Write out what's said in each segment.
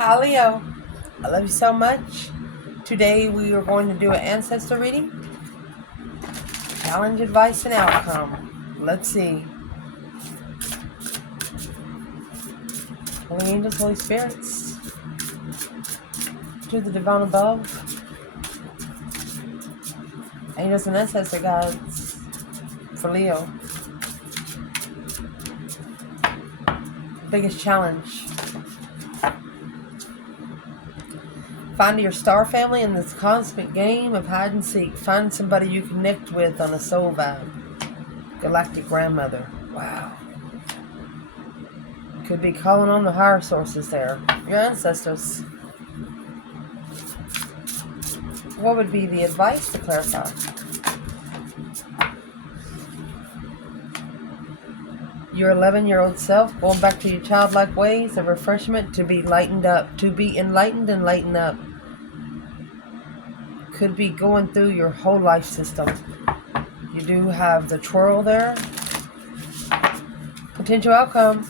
Hi Leo, I love you so much. Today we are going to do an ancestor reading. Challenge, advice, and outcome. Let's see. Holy angels, Holy spirits, to the divine above, angels and ancestor guides for Leo. Biggest challenge. Find your star family in this cosmic game of hide and seek. Find somebody you connect with on a soul vibe. Galactic grandmother. Wow. Could be calling on the higher sources there. Your ancestors. What would be the advice to clarify? Your 11-year-old self, going back to your childlike ways of refreshment, to be lightened up, to be enlightened and lighten up. Could be going through your whole life system. You do have the twirl there. Potential outcome.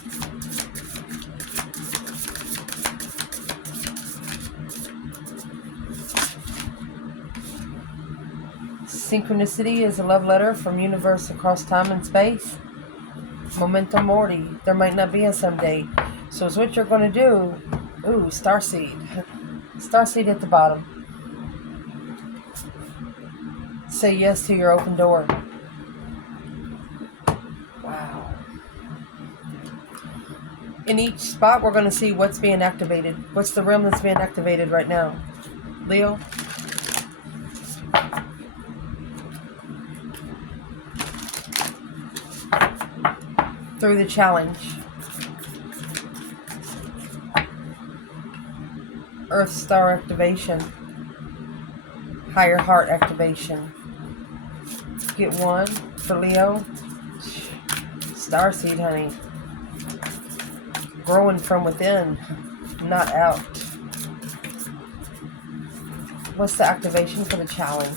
Synchronicity is a love letter from universe across time and space. Momentum Morty. There might not be a someday. So it's what you're going to do. Ooh, starseed. Starseed at the bottom. Say yes to your open door. Wow. In each spot, we're going to see what's being activated. What's the realm that's being activated right now? Leo? Through the challenge. Earth star activation. Higher heart activation. Get one for Leo. Starseed, honey. Growing from within, not out. What's the activation for the challenge?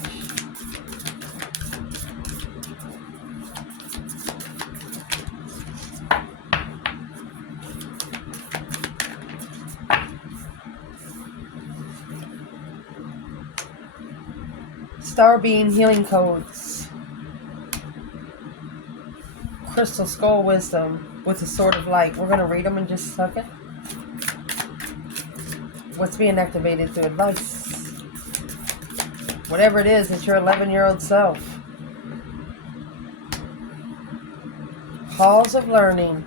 Star being healing codes. Crystal skull wisdom with the sword of light. We're going to read them in just a second. What's being activated through advice? Whatever it is, it's your 11-year-old self. Halls of learning.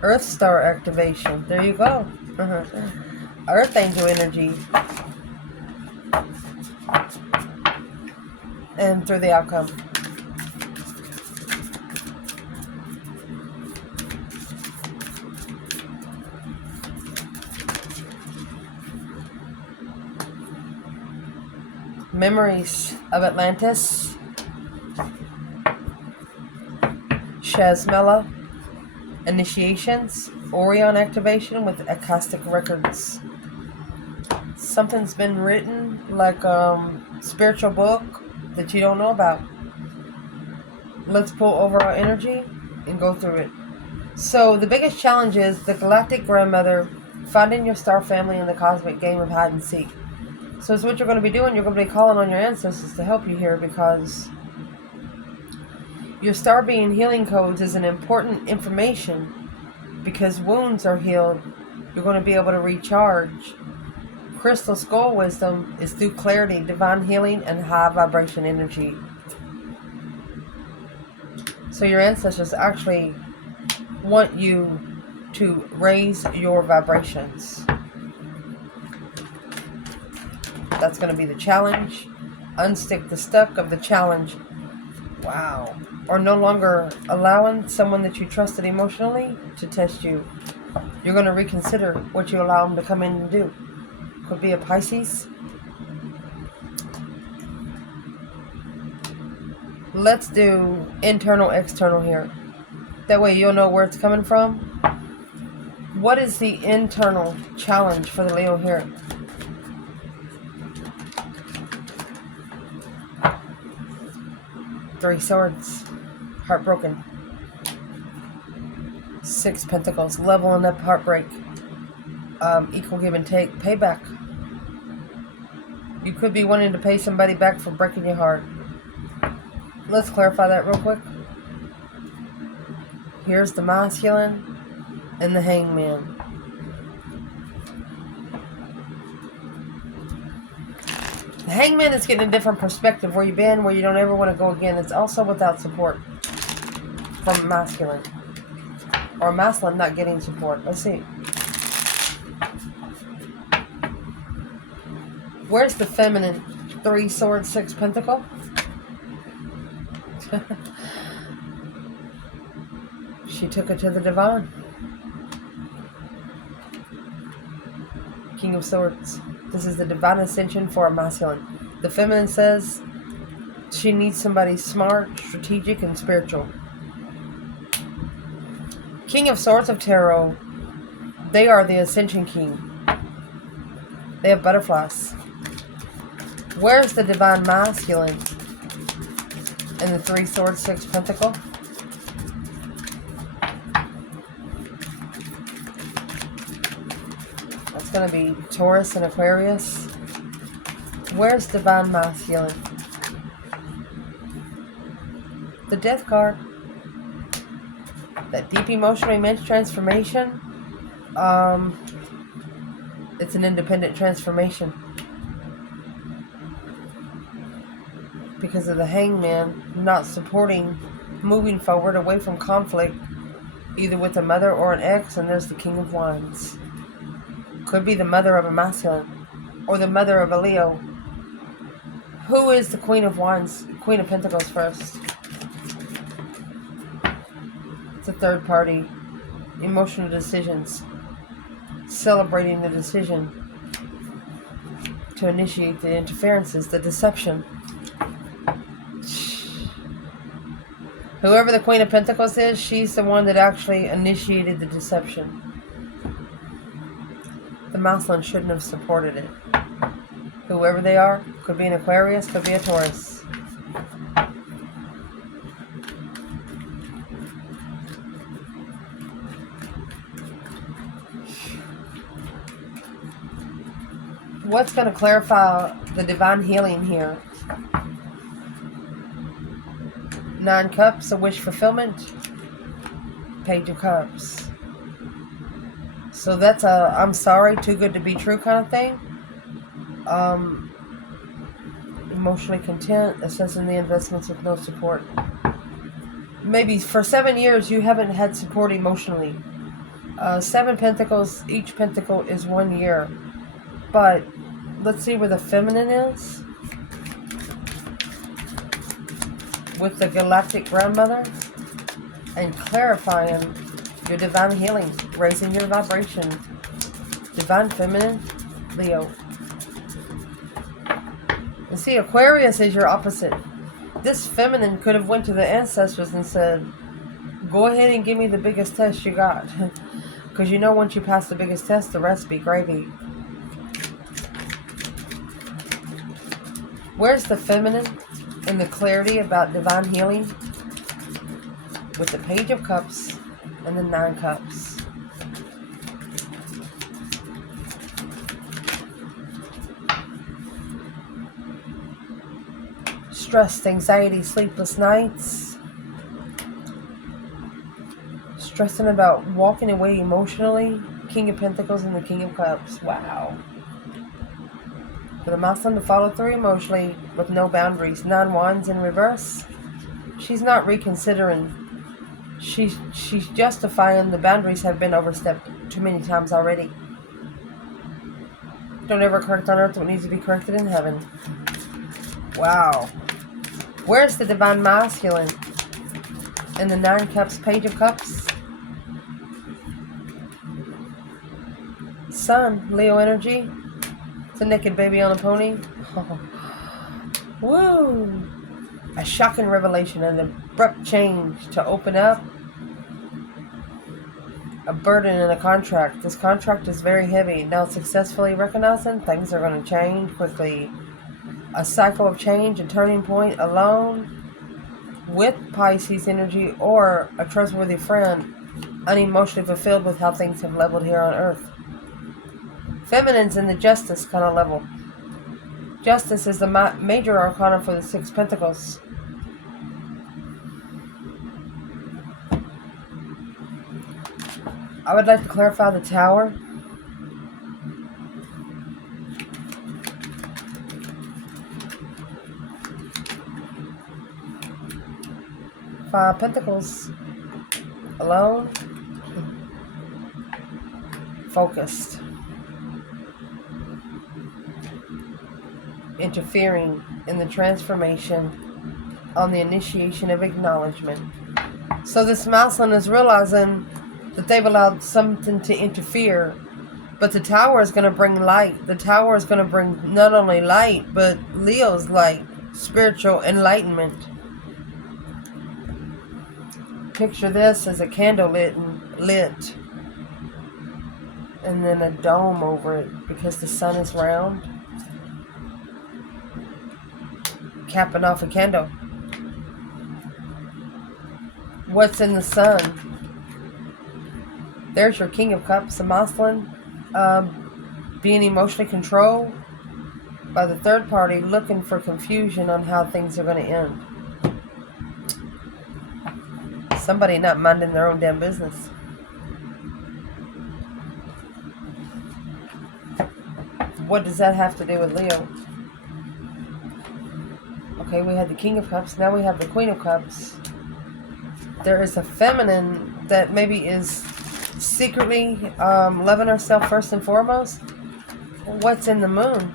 Earth star activation. There you go. Earth angel energy. And through the outcome. Memories of Atlantis. Shazmela. Initiations. Orion activation with Akastic records. Something's been written like spiritual book that you don't know about. Let's pull over our energy and go through it. So the biggest challenge is the galactic grandmother, finding your star family in the cosmic game of hide and seek. So it's what you're going to be doing. You're going to be calling on your ancestors to help you here, because your star being healing codes is an important information, because wounds are healed. You're going to be able to recharge. Crystal skull wisdom is through clarity, divine healing, and high vibration energy. So your ancestors actually want you to raise your vibrations. That's going to be the challenge. Unstick the stuck of the challenge. Wow. Or no longer allowing someone that you trusted emotionally to test you. You're going to reconsider what you allow them to come in and do. Could be a Pisces. Let's do internal, external here. That way you'll know where it's coming from. What is the internal challenge for the Leo here? Three swords. Heartbroken. 6 pentacles. Leveling up heartbreak. Equal give and take. Payback. You could be wanting to pay somebody back for breaking your heart. Let's clarify that real quick. Here's the masculine and the hangman. The hangman is getting a different perspective. Where you've been, where you don't ever want to go again. It's also without support from masculine. Or masculine not getting support. Let's see. Where's the feminine? 3 swords, 6 pentacle. She took it to the divine. King of Swords. This is the divine ascension for a masculine. The feminine says she needs somebody smart, strategic, and spiritual. King of Swords of Tarot. They are the Ascension King. They have butterflies. Where's the divine masculine? And the 3 swords, 6 pentacle. That's going to be Taurus and Aquarius. Where's divine masculine? The Death card. That deep emotional immense transformation. It's an independent transformation. Because of the hangman not supporting moving forward away from conflict, either with a mother or an ex, and there's the King of Wands. Could be the mother of a masculine or the mother of a Leo. Who is the Queen of Wands? Queen of Pentacles first. It's a third party. Emotional decisions. Celebrating the decision to initiate the interferences, the deception. Whoever the Queen of Pentacles is, she's the one that actually initiated the deception. The masculine shouldn't have supported it. Whoever they are, could be an Aquarius, could be a Taurus. What's going to clarify the divine healing here? 9 cups, a wish fulfillment. Page of Cups. So that's a I'm sorry, too good to be true kind of thing. Emotionally content, assessing the investments with no support. Maybe for 7 years you haven't had support emotionally. 7 pentacles, each pentacle is 1 year. But let's see where the feminine is. With the galactic grandmother. And clarifying your divine healing. Raising your vibration. Divine feminine, Leo. And see, Aquarius is your opposite. This feminine could have went to the ancestors and said, go ahead and give me the biggest test you got. Because you know once you pass the biggest test, the rest be gravy. Where's the feminine and the clarity about divine healing? With the Page of Cups and the 9 Cups. Stress, anxiety, sleepless nights. Stressing about walking away emotionally. King of Pentacles and the King of Cups. Wow. For the masculine to follow through emotionally with no boundaries. 9 Wands in reverse. She's not reconsidering. She's justifying the boundaries have been overstepped too many times already. Don't ever correct on earth what needs to be corrected in heaven. Wow. Where's the divine masculine? And the 9 Cups, Page of Cups. Sun, Leo energy. It's a naked baby on a pony. Oh. Woo! A shocking revelation, an abrupt change to open up. A burden and a contract. This contract is very heavy. Now successfully recognizing things are going to change quickly. A cycle of change, a turning point alone with Pisces energy or a trustworthy friend, unemotionally fulfilled with how things have leveled here on earth. Feminine's in the justice kind of level. Justice is the major arcana for the Six Pentacles. I would like to clarify the Tower. Five Pentacles. Alone. Focused. Interfering in the transformation on the initiation of acknowledgement. So this Maslin is realizing that they've allowed something to interfere, but the Tower is going to bring light. The Tower is going to bring not only light, but Leo's light, spiritual enlightenment. Picture this as a candle lit, and then a dome over it because the sun is round, capping off a candle. What's in the sun? There's your King of Cups, the Maslin, being emotionally controlled by the third party, looking for confusion on how things are going to end. Somebody not minding their own damn business. What does that have to do with Leo? Okay, we had the King of Cups. Now we have the Queen of Cups. There is a feminine that maybe is secretly loving herself first and foremost. What's in the Moon?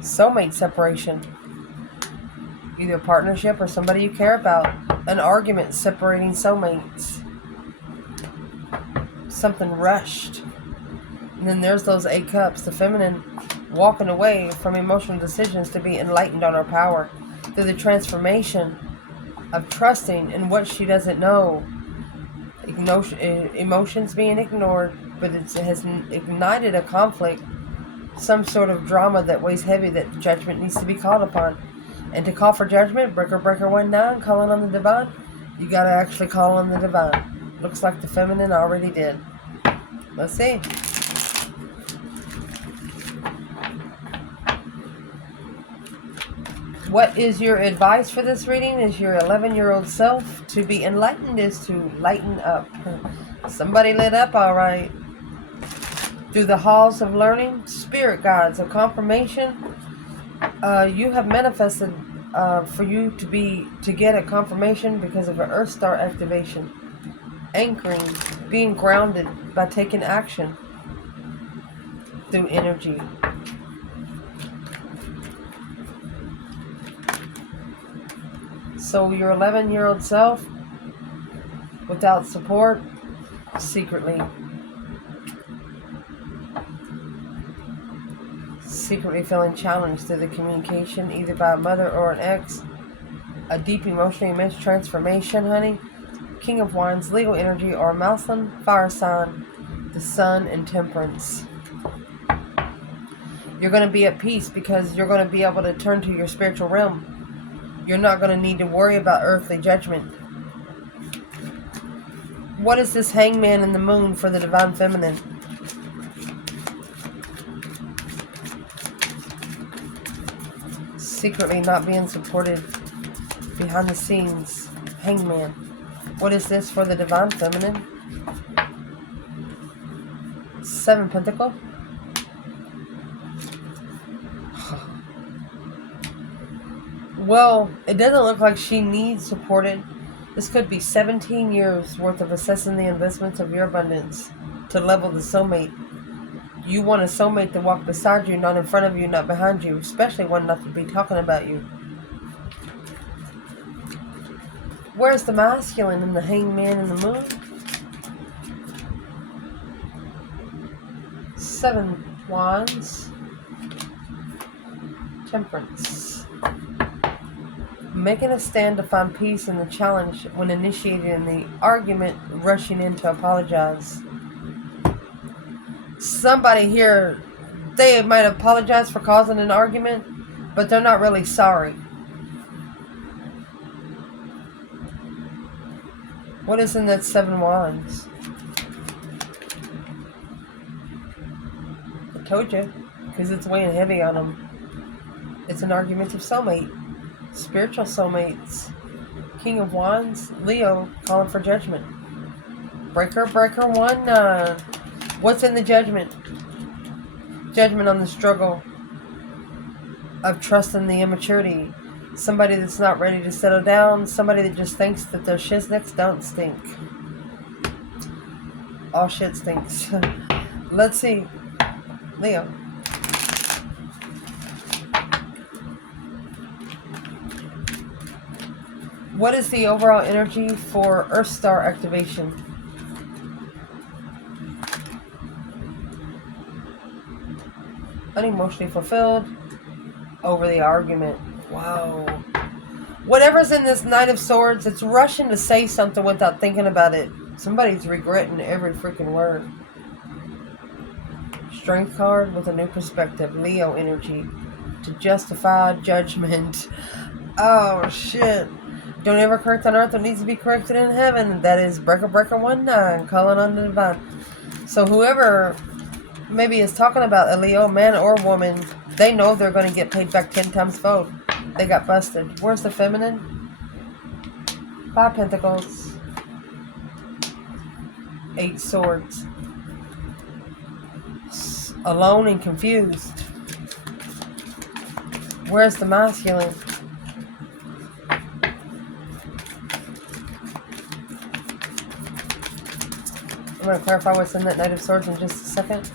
Soulmate separation. Either a partnership or somebody you care about. An argument separating soulmates. Something rushed. And then there's those 8 cups. The feminine walking away from emotional decisions to be enlightened on her power. Through the transformation of trusting in what she doesn't know. Emotions being ignored. But it has ignited a conflict. Some sort of drama that weighs heavy that judgment needs to be called upon. And to call for judgment, breaker 19, calling on the divine, you got to actually call on the divine. Looks like the feminine already did. Let's see. What is your advice for this reading? Is your 11-year-old self to be enlightened is to lighten up. Somebody lit up, all right. Through the halls of learning, spirit guides, a confirmation. You have manifested for you to get a confirmation because of an Earth Star activation. Anchoring, being grounded by taking action through energy. So your 11-year-old self, without support, secretly feeling challenged through the communication, either by a mother or an ex. A deep emotional immense transformation, honey. King of Wands, Leo energy, or Maslin, fire sign, the Sun, and Temperance. You're going to be at peace because you're going to be able to turn to your spiritual realm. You're not going to need to worry about earthly judgment. What is this Hangman in the Moon for the Divine Feminine? Secretly not being supported behind the scenes. Hangman. What is this for the Divine Feminine? 7 Pentacle. Well, it doesn't look like she needs supported. This could be 17 years worth of assessing the investments of your abundance to level the soulmate. You want a soulmate to walk beside you, not in front of you, not behind you, especially one not to be talking about you. Where's the masculine in the Hangman and the Moon? 7 Wands. Temperance. Making a stand to find peace in the challenge when initiating the argument, rushing in to apologize. Somebody here, they might apologize for causing an argument, but they're not really sorry. What is in that 7 Wands? Told you. Because it's weighing heavy on them. It's an argumentative soulmate. Spiritual soulmates. King of Wands, Leo, calling for judgment. Breaker, breaker, 1-9. What's in the judgment? Judgment on the struggle of trust in the immaturity. Somebody that's not ready to settle down. Somebody that just thinks that their shiznicks don't stink. All shit stinks. Let's see. Leo. What is the overall energy for Earth Star activation? Unemotionally fulfilled. Over the argument. Wow. Whatever's in this Knight of Swords, it's rushing to say something without thinking about it. Somebody's regretting every freaking word. Strength card with a new perspective. Leo energy. To justify judgment. Oh, shit. Don't ever correct on earth what needs to be corrected in heaven. That is breaker, breaker, 1-9. Calling on the divine. So whoever maybe is talking about a Leo, man or woman, they know they're going to get paid back 10 times fold. They got busted. Where's the feminine? 5 Pentacles. 8 Swords. Alone and confused. Where's the masculine? I'm going to clarify what's in that Knight of Swords in just a second.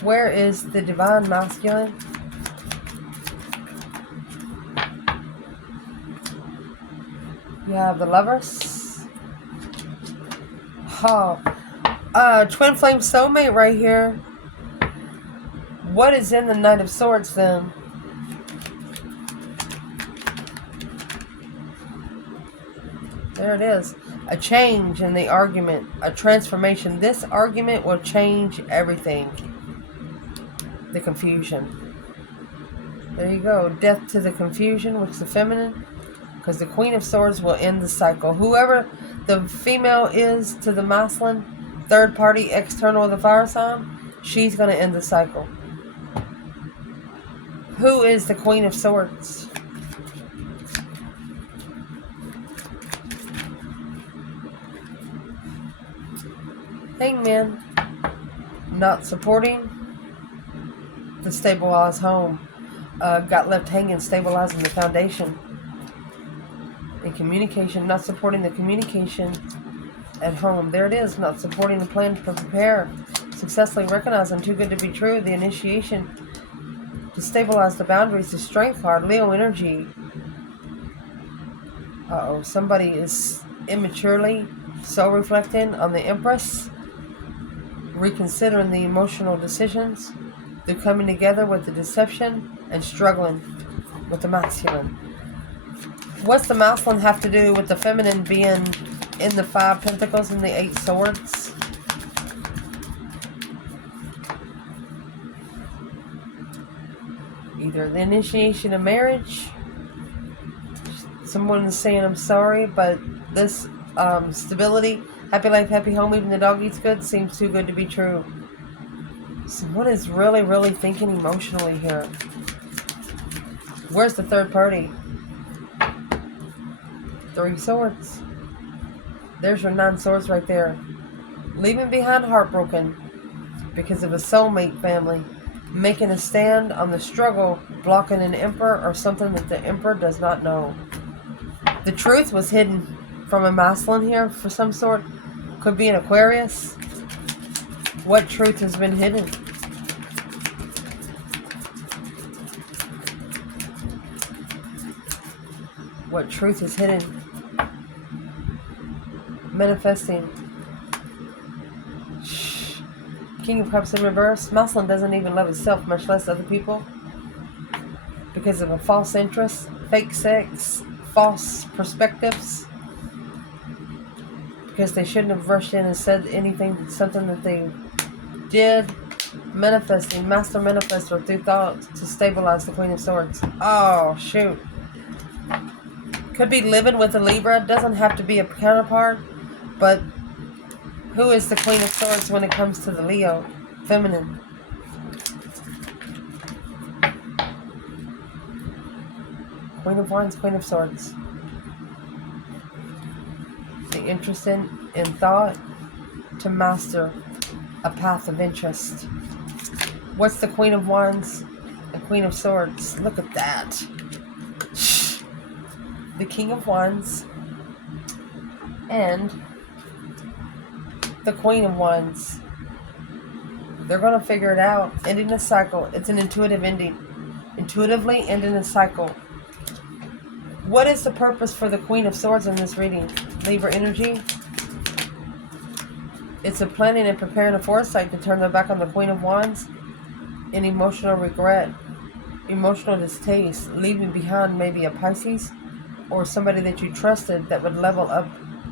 Where is the divine masculine? You have the Lovers. Oh. Twin Flame Soulmate right here. What is in the Knight of Swords then? There it is. A change in the argument. A transformation. This argument will change everything. The confusion. There you go. Death to the confusion, which is the feminine. Because the Queen of Swords will end the cycle. Whoever the female is to the masculine, third party, external of the fire sign, she's going to end the cycle. Who is the Queen of Swords? Hangman. Not supporting the stabilized home. Got left hanging, stabilizing the foundation. In communication, not supporting the communication at home. There it is, not supporting the plan to prepare. Successfully recognizing too good to be true. The initiation to stabilize the boundaries. The strength card, Leo energy. Uh-oh, somebody is immaturely soul reflecting on the Empress. Reconsidering the emotional decisions. They're coming together with the deception and struggling with the masculine. What's the masculine have to do with the feminine being in the 5 Pentacles and the 8 Swords? Either the initiation of marriage. Someone is saying I'm sorry, but this stability, happy life, happy home, even the dog eats good, seems too good to be true. Someone is really, really thinking emotionally here. Where's the third party? 3 Swords. There's your 9 Swords right there. Leaving behind heartbroken because of a soulmate family. Making a stand on the struggle, blocking an emperor or something that the emperor does not know. The truth was hidden from a masculine here for some sort. Could be an Aquarius. What truth has been hidden? What truth is hidden? Manifesting. Shh. King of Cups in reverse. Masculine doesn't even love itself, much less other people. Because of a false interest, fake sex, false perspectives. Because they shouldn't have rushed in and said anything, something that they did. Manifesting, master manifestor through thought to stabilize the Queen of Swords. Oh, shoot. Could be living with a Libra. Doesn't have to be a counterpart. But who is the Queen of Swords when it comes to the Leo? Feminine. Queen of Wands, Queen of Swords. The interest in thought to master a path of interest. What's the Queen of Wands and Queen of Swords? Look at that. The King of Wands and the Queen of Wands. They're going to figure it out. Ending a cycle. It's an intuitive ending. Intuitively ending a cycle. What is the purpose for the Queen of Swords in this reading? Libra energy. It's a planning and preparing a foresight to turn their back on the Queen of Wands in emotional regret, emotional distaste, leaving behind maybe a Pisces or somebody that you trusted that would level up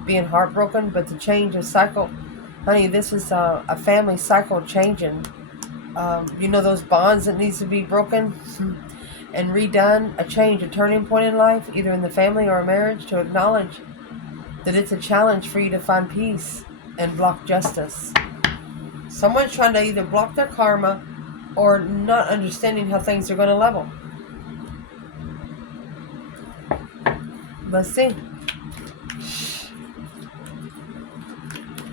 being heartbroken, but the change of cycle. Honey, this is a family cycle changing. You know those bonds that needs to be broken and redone, a change, a turning point in life, either in the family or a marriage, to acknowledge that it's a challenge for you to find peace and block justice. Someone's trying to either block their karma or not understanding how things are going to level. Let's see.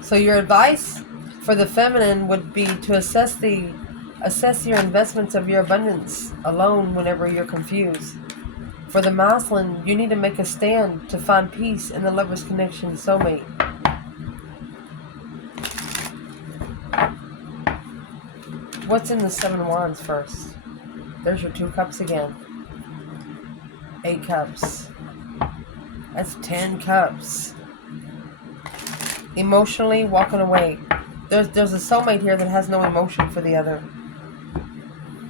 So your advice for the feminine would be to assess your investments of your abundance alone whenever you're confused. For the masculine, you need to make a stand to find peace in the lover's connection soulmate. What's in the 7 of Wands first? There's your 2 cups again. 8 cups. That's 10 cups. Emotionally walking away. There's a soulmate here that has no emotion for the other.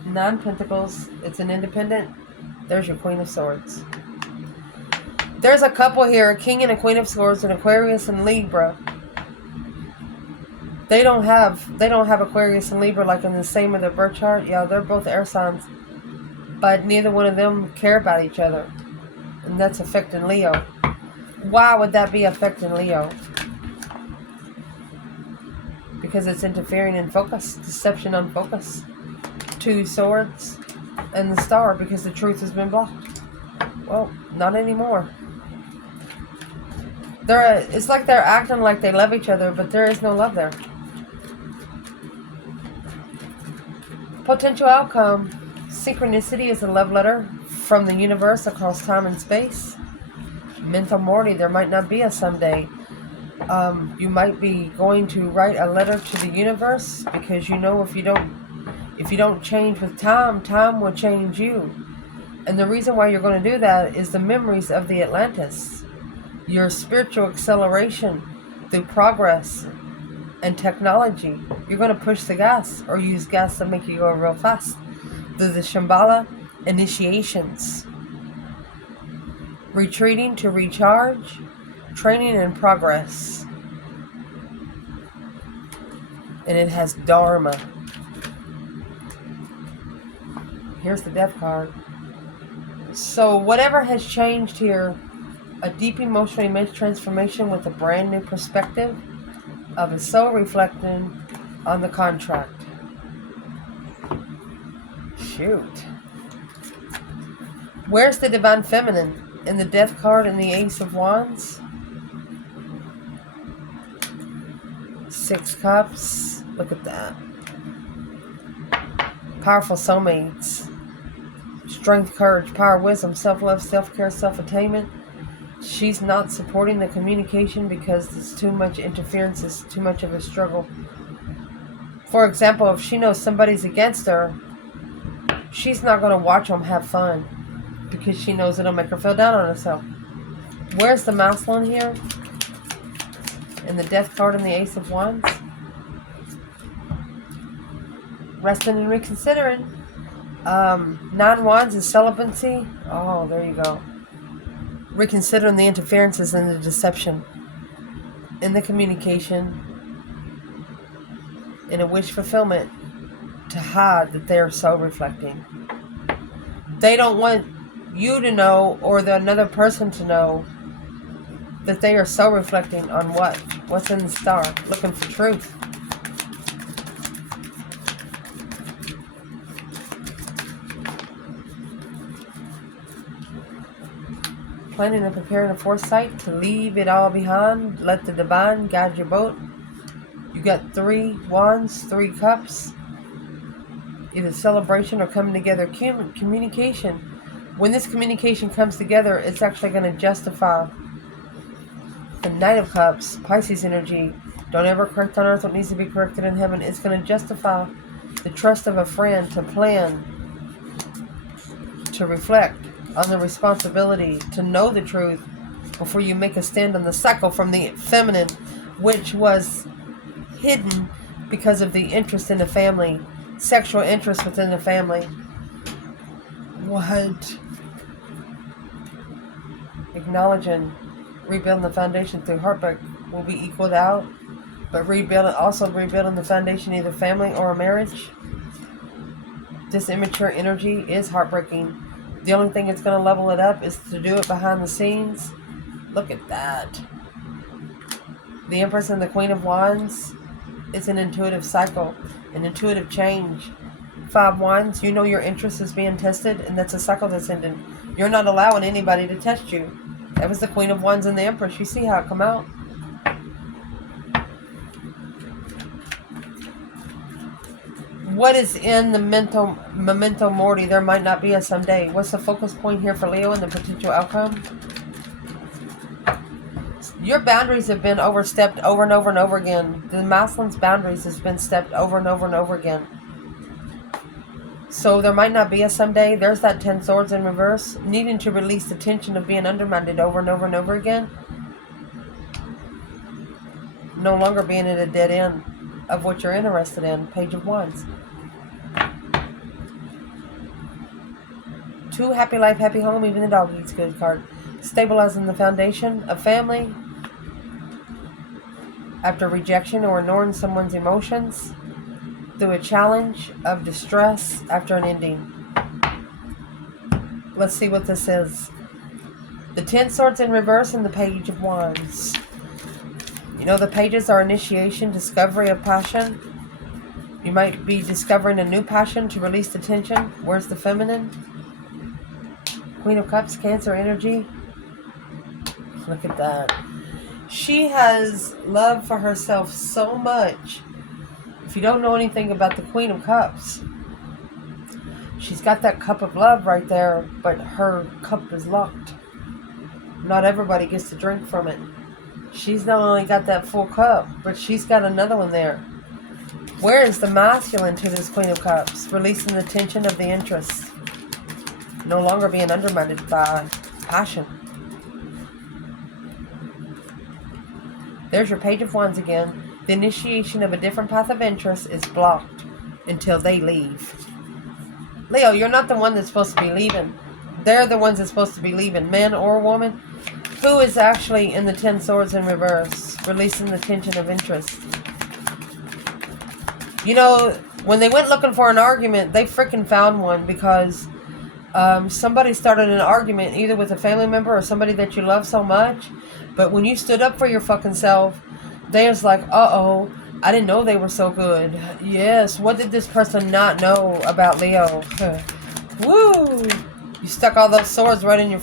9 Pentacles. It's an independent. There's your Queen of Swords. There's a couple here, a King and a Queen of Swords, an Aquarius and Libra. They don't have Aquarius and Libra like in the same of their birth chart. Yeah, they're both air signs, but neither one of them care about each other, and that's affecting Leo. Why would that be affecting Leo? Because it's interfering in focus, deception on focus. 2 swords and the Star, because the truth has been blocked. Well, not anymore. It's like they're acting like they love each other, but there is no love there. Potential outcome. Synchronicity is a love letter from the universe across time and space. Mental mortality. There might not be a someday. You might be going to write a letter to the universe, because you know if you don't change with time, time will change you. And the reason why you're going to do that is the memories of the Atlantis. Your spiritual acceleration through progress and technology. You're going to push the gas or use gas to make you go real fast. Through the Shambhala initiations. Retreating to recharge. Training and progress. And it has Dharma. Here's the Death card. So whatever has changed here, a deep emotional image transformation with a brand new perspective of a soul reflecting on the contract. Shoot. Where's the Divine Feminine? In the Death card and the Ace of Wands. 6 Cups. Look at that. Powerful soulmates. Strength, courage, power, wisdom, self-love, self-care, self-attainment. She's not supporting the communication because it's too much interference. It's too much of a struggle. For example, if she knows somebody's against her, she's not going to watch them have fun because she knows it'll make her feel down on herself. Where's the masculine here? In the Death card and the Ace of Wands. Resting and reconsidering. 9 Wands is celibacy. Oh, there you go. Reconsidering the interferences and the deception in the communication, in a wish fulfillment to hide that they are so reflecting. They don't want you to know or another person to know that they are so reflecting on what? What's in the Star? Looking for truth. Planning and preparing a foresight to leave it all behind. Let the divine guide your boat. You got 3 wands, 3 cups. Either celebration or coming together. Communication. When this communication comes together, it's actually going to justify. The Knight of Cups, Pisces energy. Don't ever correct on earth what needs to be corrected in heaven. It's going to justify the trust of a friend to plan, to reflect on the responsibility, to know the truth before you make a stand on the cycle from the feminine, which was hidden because of the interest in the family, sexual interest within the family. What? Acknowledging, rebuilding the foundation through heartbreak will be equaled out, but rebuilding the foundation, either family or a marriage. This immature energy is heartbreaking. The only thing that's going to level it up is to do it behind the scenes. Look at that. The Empress and the Queen of Wands. It's an intuitive cycle, an intuitive change. 5 Wands, you know your interest is being tested, and that's a cycle that's ending. You're not allowing anybody to test you. That was the Queen of Wands and the Empress. You see how it come out? What is in the memento mori? There might not be a someday. What's the focus point here for Leo and the potential outcome? Your boundaries have been overstepped over and over and over again. The masculine's boundaries has been stepped over and over and over again. So there might not be a someday. There's that 10 swords in reverse. Needing to release the tension of being undermined over and over and over again. No longer being at a dead end of what you're interested in. Page of Wands. 2 happy life, happy home. Even the dog eats good card. Stabilizing the foundation of family. After rejection or ignoring someone's emotions. Through a challenge of distress after an ending. Let's see what this is. The 10 swords in reverse and the Page of Wands. You know, the pages are initiation, discovery of passion. You might be discovering a new passion to release the tension. Where's the feminine? Queen of Cups, Cancer energy. Look at that. She has love for herself so much. If you don't know anything about the Queen of Cups, she's got that cup of love right there, but her cup is locked. Not everybody gets to drink from it. She's not only got that full cup, but she's got another one there. Where is the masculine to this Queen of Cups? Releasing the tension of the interest. No longer being undermined by passion. There's your Page of Wands again. The initiation of a different path of interest is blocked until they leave. Leo, you're not the one that's supposed to be leaving. They're the ones that's supposed to be leaving, man or woman. Who is actually in the 10 swords in reverse, releasing the tension of interest? You know, when they went looking for an argument, they freaking found one because somebody started an argument either with a family member or somebody that you love so much. But when you stood up for your fucking self, they was like, uh-oh, I didn't know they were so good. Yes, what did this person not know about Leo? Woo! You stuck all those swords right in your...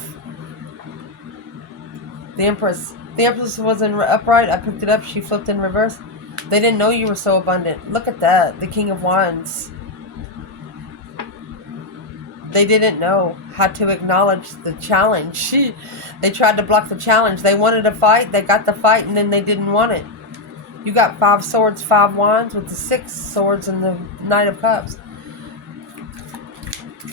The Empress. The Empress was in upright. I picked it up. She flipped in reverse. They didn't know you were so abundant. Look at that. The King of Wands. They didn't know how to acknowledge the challenge. They tried to block the challenge. They wanted a fight. They got the fight, and then they didn't want it. You got 5 swords, 5 wands with the 6 swords and the Knight of Cups.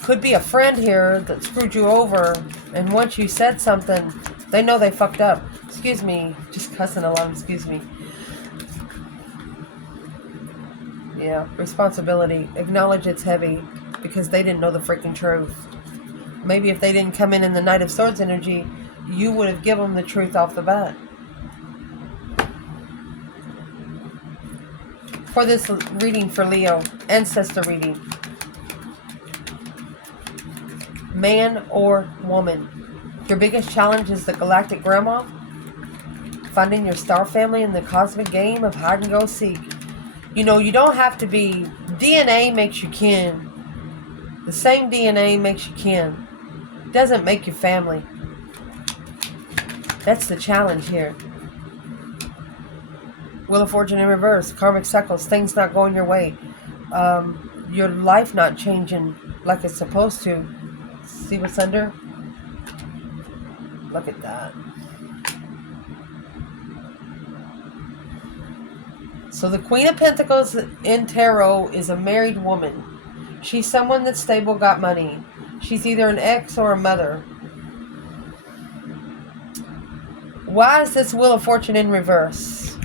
Could be a friend here that screwed you over, and once you said something, they know they fucked up. Excuse me. Just cussing along. Excuse me. Yeah. Responsibility. Acknowledge it's heavy because they didn't know the freaking truth. Maybe if they didn't come in the Knight of Swords energy, you would have given them the truth off the bat. For this reading for Leo, ancestor reading. Man or woman. Your biggest challenge is the galactic grandma. Finding your star family in the cosmic game of hide and go seek. You know, you don't have to be... DNA makes you kin. The same DNA makes you kin. It doesn't make you family. That's the challenge here. Wheel of Fortune in reverse. Karmic cycles. Things not going your way. Your life not changing like it's supposed to. See what's under? Look at that. So the Queen of Pentacles in Tarot is a married woman. She's someone that's stable, got money. She's either an ex or a mother. Why is this Wheel of Fortune in reverse?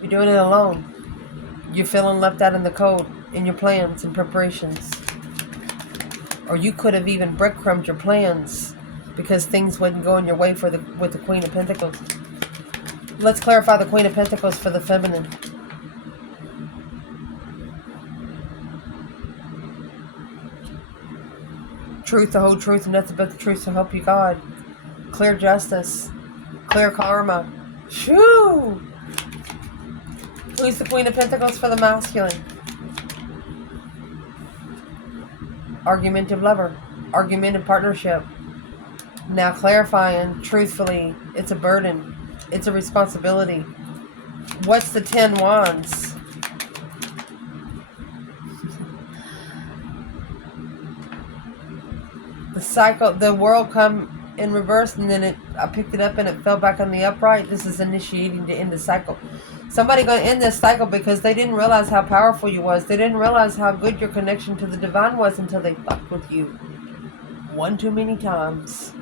You're doing it alone. You're feeling left out in the cold in your plans and preparations. Or you could have even breadcrumbed your plans because things wasn't going your way with the Queen of Pentacles. Let's clarify the Queen of Pentacles for the feminine. Truth, the whole truth, and nothing but the truth, so help you God. Clear justice. Clear karma. Shoo! Who's the Queen of Pentacles for the masculine? Argumentative lover. Argumentative partnership. Now clarifying, truthfully, it's a burden. It's a responsibility. What's the 10 Wands? The cycle, the world come in reverse, and then I picked it up and it fell back on the upright. This is initiating to end the cycle. Somebody going to end this cycle because they didn't realize how powerful you was. They didn't realize how good your connection to the divine was until they fucked with you one too many times.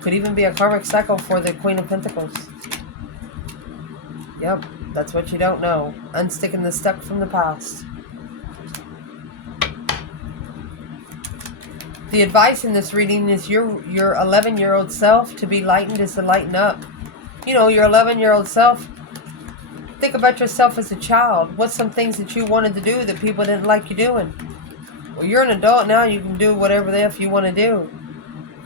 Could even be a karmic cycle for the Queen of Pentacles. Yep, that's what you don't know. Unsticking the stuck from the past. The advice in this reading is your 11-year-old self to be lightened is to lighten up. You know, your 11-year-old self, think about yourself as a child. What's some things that you wanted to do that people didn't like you doing? Well, you're an adult now. You can do whatever the F you want to do.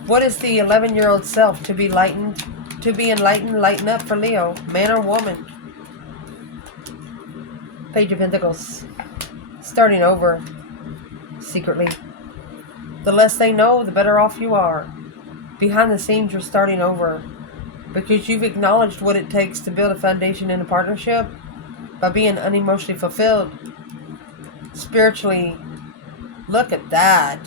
What is the 11-year-old self to be lightened? To be enlightened, lighten up for Leo. Man or woman? Page of Pentacles. Starting over. Secretly. The less they know, the better off you are. Behind the scenes, you're starting over. Because you've acknowledged what it takes to build a foundation in a partnership by being unemotionally fulfilled. Spiritually, look at that.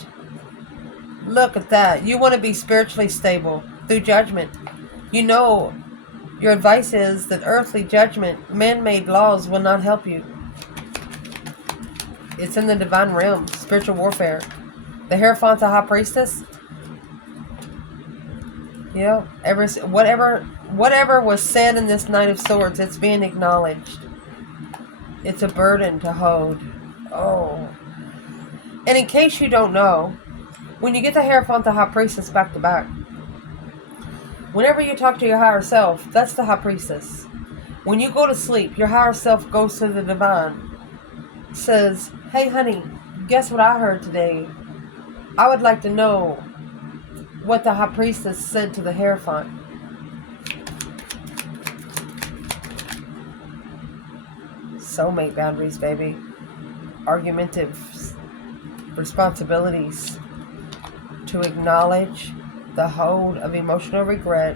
Look at that. You want to be spiritually stable through judgment. You know, your advice is that earthly judgment, man-made laws will not help you. It's in the divine realm, spiritual warfare. The Hierophant, the High Priestess. Yeah, whatever was said in this Knight of Swords, it's being acknowledged. It's a burden to hold. Oh. And in case you don't know, when you get the Hierophant, the High Priestess back to back, whenever you talk to your higher self, that's the High Priestess. When you go to sleep, your higher self goes to the divine, says, hey honey, guess what I heard today? I would like to know what the High Priestess said to the Hierophant. Soulmate boundaries, baby. Argumentative responsibilities. To acknowledge the hold of emotional regret,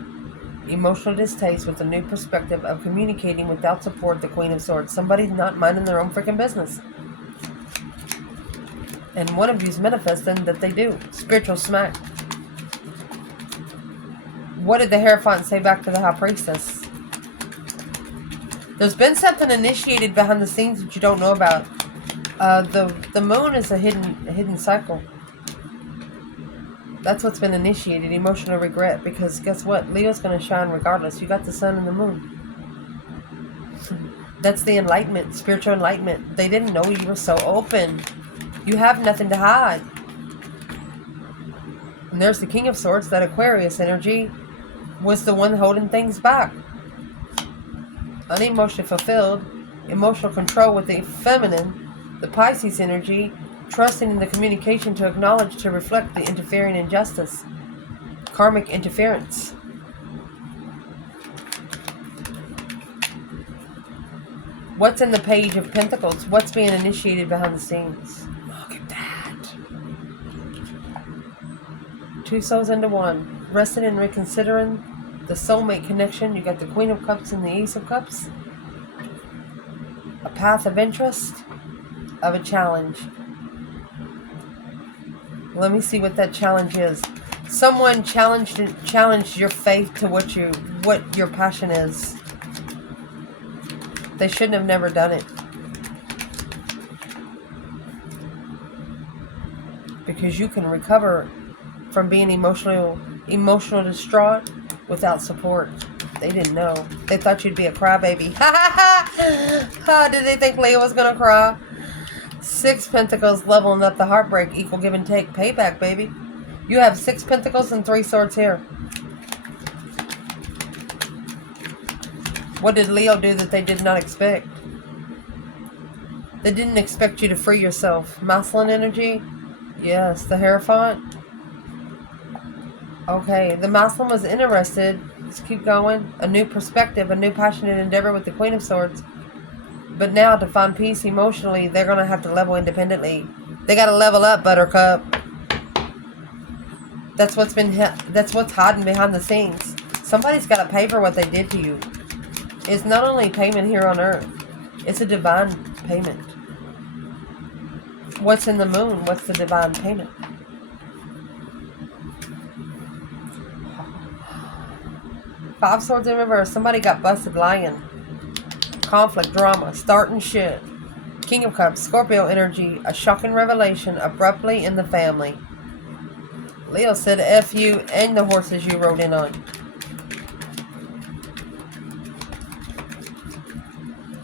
emotional distaste with a new perspective of communicating without support, the Queen of Swords. Somebody's not minding their own freaking business. And one of you's manifesting that they do. Spiritual smack. What did the Hierophant say back to the High Priestess? There's been something initiated behind the scenes that you don't know about. The moon is a hidden cycle. That's what's been initiated, emotional regret. Because guess what? Leo's going to shine regardless. You got the sun and the moon. That's the enlightenment, spiritual enlightenment. They didn't know you were so open. You have nothing to hide. And there's the King of Swords, that Aquarius energy, was the one holding things back. Unemotionally fulfilled, emotional control with the feminine, the Pisces energy, trusting in the communication to acknowledge, to reflect the interfering injustice. Karmic interference. What's in the Page of Pentacles? What's being initiated behind the scenes? Look at that. Two souls into one. Resting and reconsidering the soulmate connection. You got the Queen of Cups and the Ace of Cups. A path of interest, of a challenge. Let me see what that challenge is. Someone challenged your faith to what your passion is. They shouldn't have never done it. Because you can recover from being emotional distraught without support. They didn't know. They thought you'd be a crybaby. Ha ha ha! Did they think Leo was gonna cry? 6 Pentacles, leveling up the heartbreak, equal give and take, payback, baby. You have 6 Pentacles and 3 Swords here. What did Leo do that they did not expect? They didn't expect you to free yourself. Masculine energy? Yes. The Hierophant? Okay. The masculine was interested. Let's keep going. A new perspective, a new passionate endeavor with the Queen of Swords. But now to find peace emotionally, they're going to have to level independently. They got to level up, Buttercup. That's what's hiding behind the scenes. Somebody's got to pay for what they did to you. It's not only payment here on Earth. It's a divine payment. What's in the Moon? What's the divine payment? Five Swords in reverse. Somebody got busted lying. Conflict, drama, starting shit. King of Cups, Scorpio energy. A shocking revelation abruptly in the family. Leo said F you and the horses you rode in on.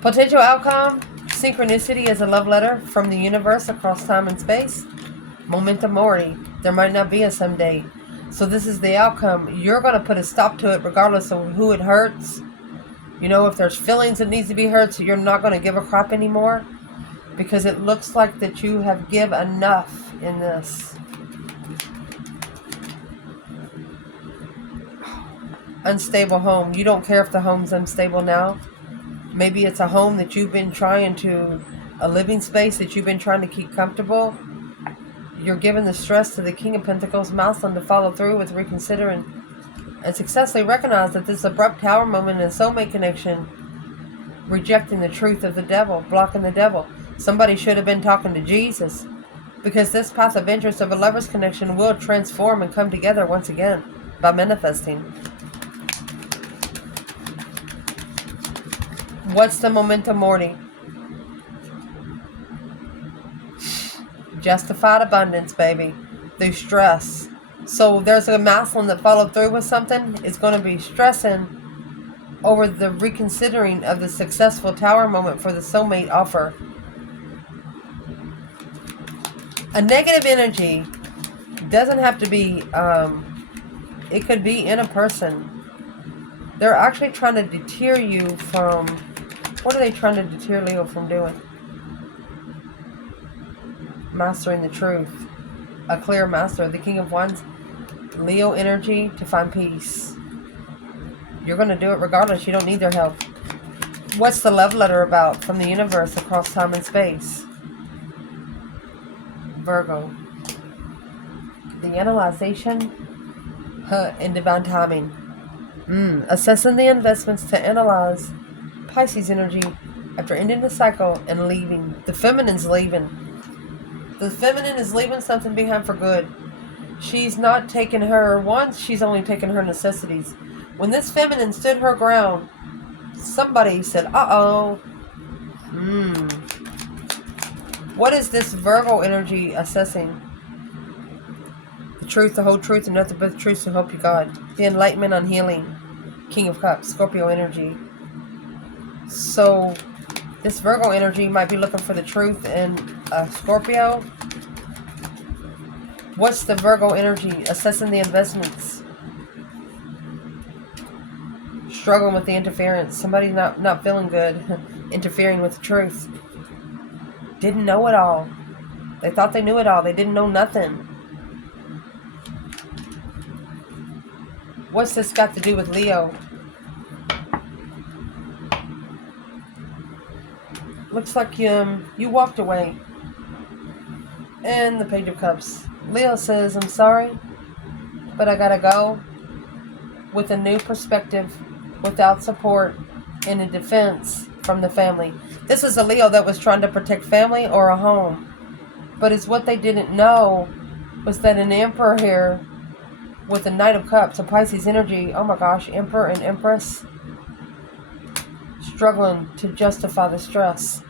Potential outcome. Synchronicity is a love letter from the universe across time and space. Memento mori. There might not be a someday. So this is the outcome. You're going to put a stop to it regardless of who it hurts. You know, if there's feelings that needs to be hurt, so you're not going to give a crap anymore. Because it looks like that you have give enough in this. Unstable home. You don't care if the home's unstable now. Maybe it's a home that you've been trying to, a living space that you've been trying to keep comfortable. You're giving the stress to the King of Pentacles, masculine, to follow through with reconsidering and successfully recognize that this abrupt tower moment and soulmate connection, rejecting the truth of the devil, blocking the devil. Somebody should have been talking to Jesus, because this path of interest of a lover's connection will transform and come together once again by manifesting. What's the memento mori? Justified abundance, baby. Through stress. So there's a masculine that followed through with something. Is going to be stressing over the reconsidering of the successful tower moment for the soulmate offer. A negative energy doesn't have to be, it could be in a person. They're actually trying to deter you from, what are they trying to deter Leo from doing? Mastering the truth. A clear master. The King of Wands. Leo energy to find peace. You're going to do it regardless. You don't need their help. What's the love letter about from the universe across time and space? Virgo. The analyzation in divine timing. Assessing the investments to analyze. Pisces energy after ending the cycle and leaving. The feminine's leaving. The feminine is leaving something behind for good. She's not taking her wants, she's only taking her necessities. When this feminine stood her ground, somebody said, uh-oh. What is this Virgo energy assessing? The truth, the whole truth, and nothing but the truth, so help you God. The enlightenment on healing. King of Cups, Scorpio energy. So, this Virgo energy might be looking for the truth in Scorpio. What's the Virgo energy? Assessing the investments. Struggling with the interference. Somebody not feeling good. Interfering with the truth. Didn't know it all. They thought they knew it all. They didn't know nothing. What's this got to do with Leo? Looks like you walked away. And the Page of Cups. Leo says, I'm sorry, but I gotta go with a new perspective, without support, and in defense from the family. This is a Leo that was trying to protect family or a home. But it's what they didn't know was that an Emperor here with the Knight of Cups, a Pisces energy, oh my gosh, Emperor and Empress, struggling to justify the stress.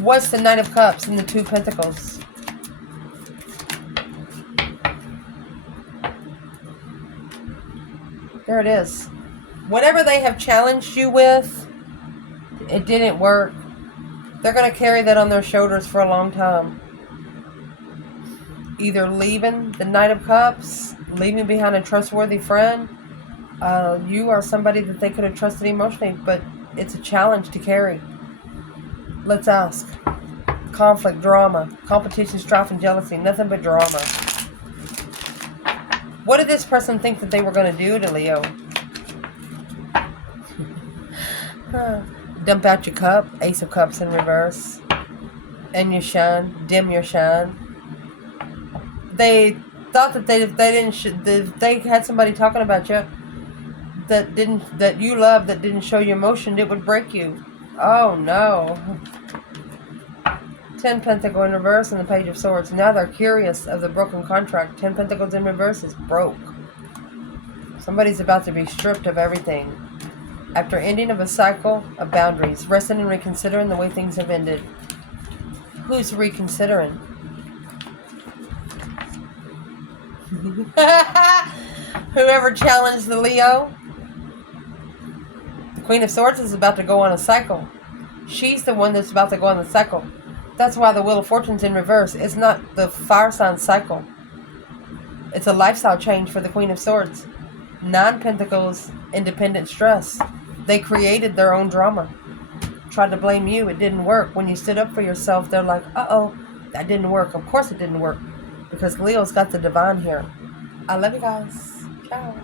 What's the Knight of Cups and the Two Pentacles? There it is. Whatever they have challenged you with, it didn't work. They're going to carry that on their shoulders for a long time. Either leaving the Knight of Cups, leaving behind a trustworthy friend. You are somebody that they could have trusted emotionally, but it's a challenge to carry. Let's ask. Conflict, drama, competition, strife, and jealousy. Nothing but drama. What did this person think that they were going to do to Leo? Dump out your cup. Ace of Cups in reverse. And your shine. Dim your shine. They thought that they had somebody talking about you that you loved, that didn't show you emotion, it would break you. Oh no. 10 Pentacles in reverse and the Page of Swords. Now they're curious of the broken contract. 10 Pentacles in reverse is broke. Somebody's about to be stripped of everything. After ending of a cycle of boundaries, resting and reconsidering the way things have ended. Who's reconsidering? Whoever challenged the Leo. The Queen of Swords is about to go on a cycle. She's the one that's about to go on the cycle. That's why the Wheel of Fortune's in reverse. It's not the fire sign cycle. It's a lifestyle change for the Queen of Swords. 9 Pentacles, independent stress. They created their own drama. Tried to blame you. It didn't work. When you stood up for yourself, they're like, uh-oh, that didn't work. Of course it didn't work. Because Leo's got the divine here. I love you guys. Ciao.